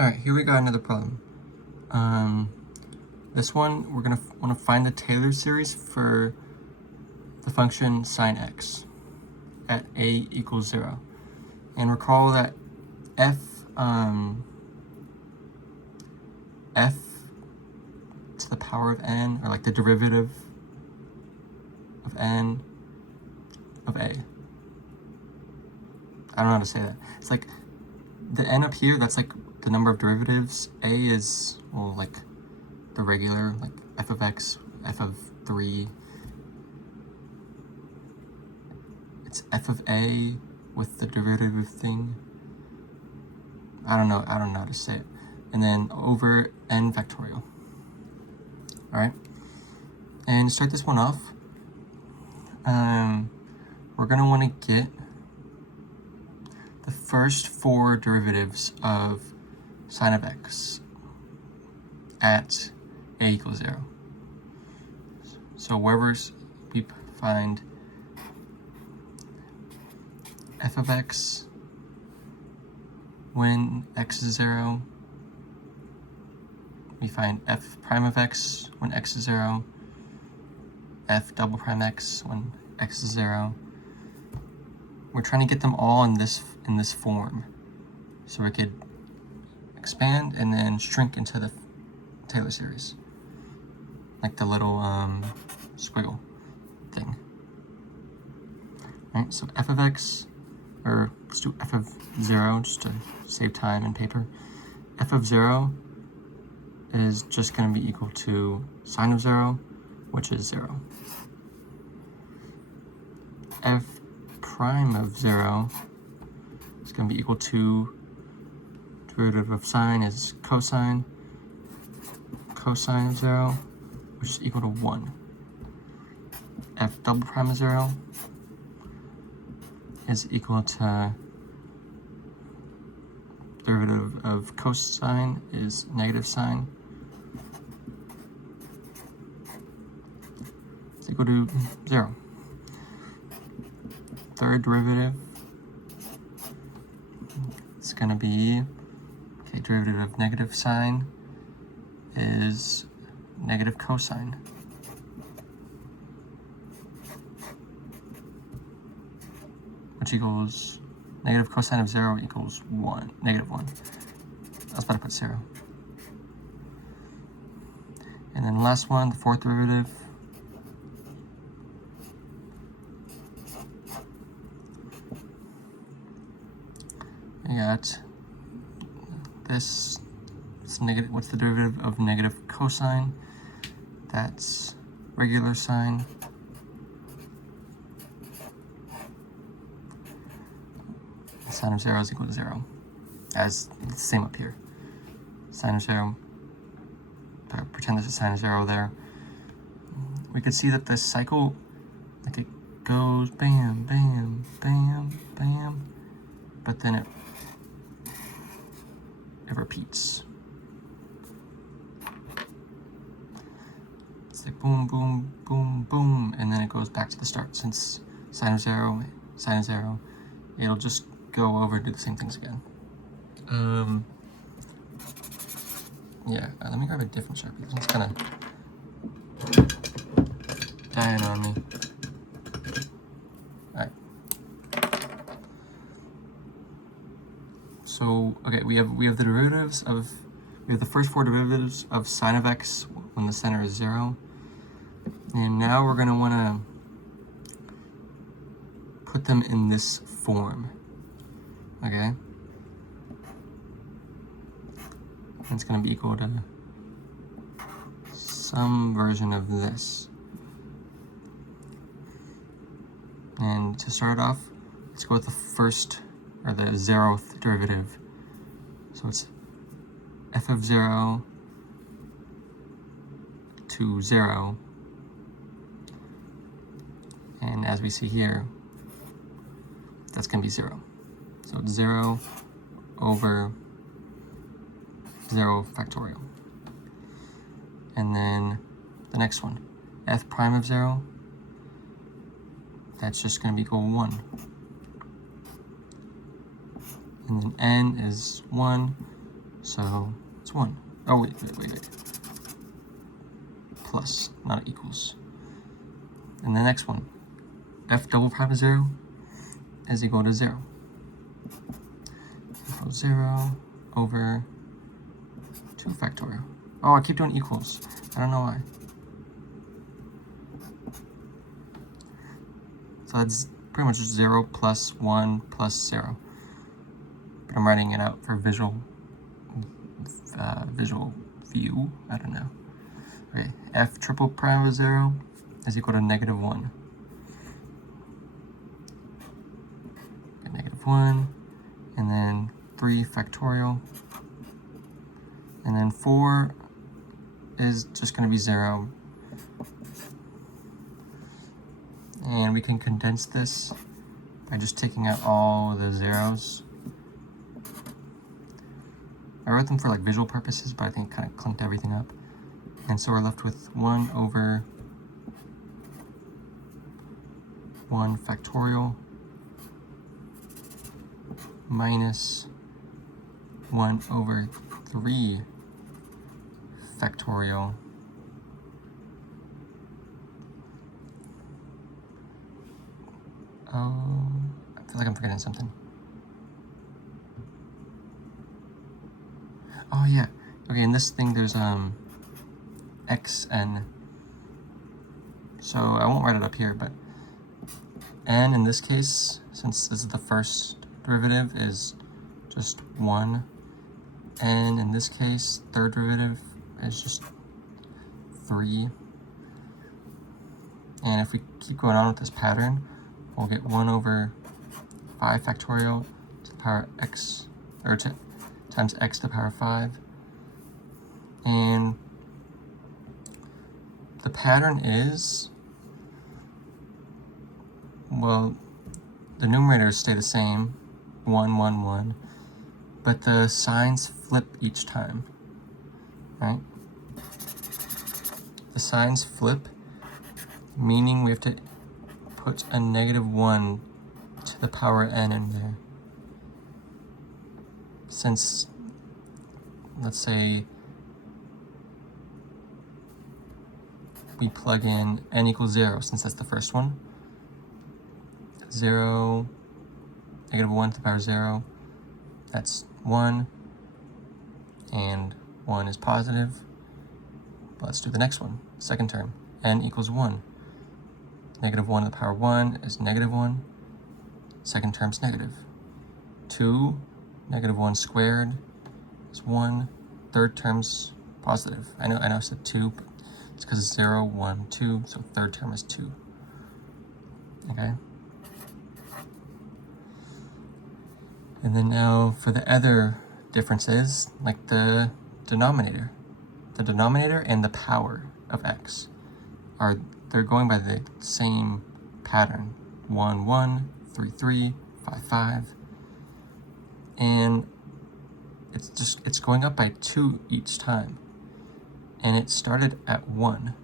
Alright, here we got another problem. This one, we're going to want to find the Taylor series for the function sine x at a equals 0. And recall that f to the power of n, or like the derivative of n of a. I don't know how to say that. It's like the n up here, that's like the number of derivatives. A is, well, like the regular, like f of x, f of 3. It's f of a with the derivative thing. I don't know how to say it. And then over n factorial. Alright? And to start this one off, we're going to want to get the first 4 derivatives of sine of x at a equals 0. So wherever we find f of x when x is 0, we find f prime of x when x is 0, f double prime x when x is 0. We're trying to get them all in this form, so we could expand and then shrink into the Taylor series, like the little squiggle thing. Alright, so f of x, or let's do f of 0 just to save time and paper. F of 0 is just going to be equal to sine of 0, which is 0. F prime of 0 is going to be equal to derivative of sine is cosine of 0, which is equal to 1. F double prime of 0 is equal to derivative of cosine is negative sine. It's equal to 0. Third derivative is going to be, okay, derivative of negative sine is negative cosine. Which equals negative cosine of 0 equals 1, negative 1. I was about to put 0. And then the last one, the fourth derivative, we got this. It's negative. What's the derivative of negative cosine? That's regular sine. Sine of 0 is equal to 0, as the same up here. Sine of 0, pretend there's a sine of 0 there. We could see that the cycle, like it goes bam, bam, bam, bam, but then it repeats. It's like boom, boom, boom, boom, and then it goes back to the start. Since sine of 0, it'll just go over and do the same things again. Yeah, let me grab a different Sharpie. This one's kind of dying on me. Alright. So, okay, we have the derivatives of, we have the first 4 derivatives of sine of x when the center is 0. And now we're going to want to put them in this form. Okay? And it's going to be equal to some version of this. And to start off, let's go with the first, or the 0th derivative. So it's f of 0 to 0. And as we see here, that's going to be 0. So it's 0 over 0 factorial. And then the next one, f prime of 0, that's just going to be equal to 1. And then n is 1, So it's 1. Oh, wait. Plus, not equals. And the next one, f double prime of 0 is equal to 0. Equals 0 over 2 factorial. Oh, I keep doing equals. I don't know why. So that's pretty much 0 plus 1 plus 0. But I'm writing it out for visual view. I don't know. Okay, f triple prime of 0 is equal to negative 1. Okay, negative 1, and then 3 factorial. And then 4 is just going to be 0. And we can condense this by just taking out all the zeros. I wrote them for like visual purposes, but I think it kind of clunked everything up. And so we're left with 1 over 1 factorial minus 1 over 3 factorial I feel like I'm forgetting something. Oh yeah, okay, in this thing there's xn. So I won't write it up here, but n in this case, since this is the first derivative, is just 1. N in this case, third derivative, is just 3. And if we keep going on with this pattern, we'll get 1 over 5 factorial to the power x, or times x to the power 5. And the pattern is, well, the numerators stay the same, 1, 1, 1, but the signs flip each time, right? The signs flip, meaning we have to put a negative 1 to the power n in there. Since, let's say, we plug in n equals 0, since that's the first one. 0, negative 1 to the power 0, that's 1, and 1 is positive. But let's do the next one, second term, n equals 1. Negative 1 to the power 1 is negative 1. Second term's negative. 2, negative 1 squared is 1. Third term's positive. I know I said 2, but it's because it's 0, 1, 2, so third term is 2. Okay? And then now for the other differences, like the denominator. The denominator and the power of x they're going by the same pattern. 1, 1, 3, 3, 5, 5. And it's going up by 2 each time. And it started at 1.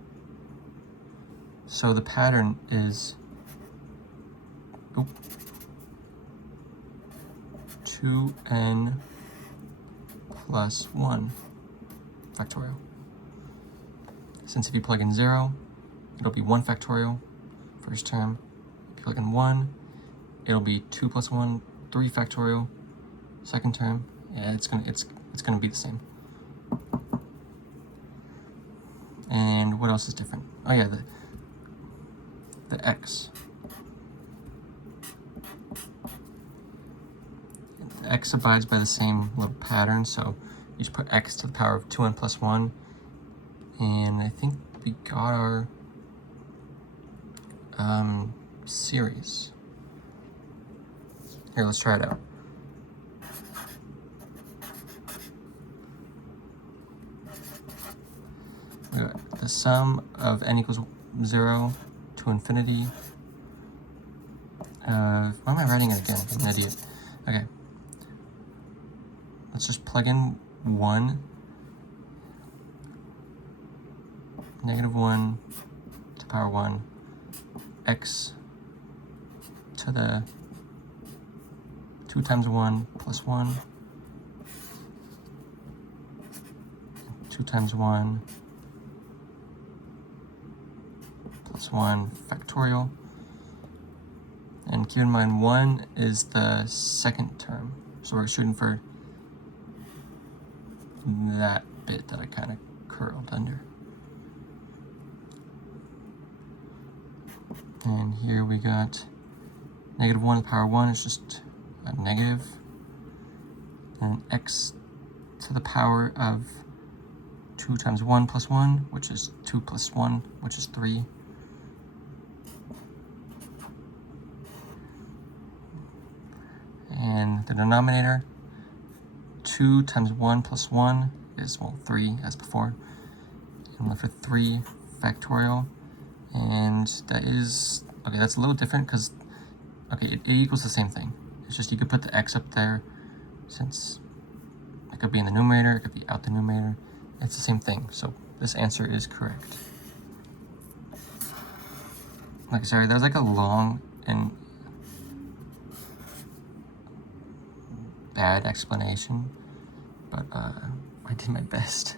So the pattern is 2n plus 1 factorial. Since if you plug in 0, it'll be 1 factorial, first term. If you plug in 1, it'll be 2 plus 1, 3 factorial, second term. Yeah, it's gonna be the same. And what else is different? Oh yeah, the x. The x abides by the same little pattern, so you just put x to the power of 2n plus 1, and I think we got our series. Here, let's try it out. We got the sum of n equals 0 to infinity. Why am I writing it again? I'm an idiot. Okay. Let's just plug in 1, negative 1 to the power 1, x to the 2 times 1 plus 1, 2 times 1 plus 1 factorial. And keep in mind 1 is the second term. So we're shooting for that bit that I kind of curled under. And here we got negative 1 to the power 1 is just a negative. And x to the power of 2 times 1 plus 1, which is 2 plus 1, which is 3. And the denominator, 2 times 1 plus 1 is, well, 3 as before. And I'm left with 3 factorial. And that is, okay, that's a little different because, okay, it equals the same thing. It's just you could put the x up there since it could be in the numerator, it could be out the numerator. It's the same thing. So this answer is correct. Like, sorry, that was like a long and bad explanation, but I did my best.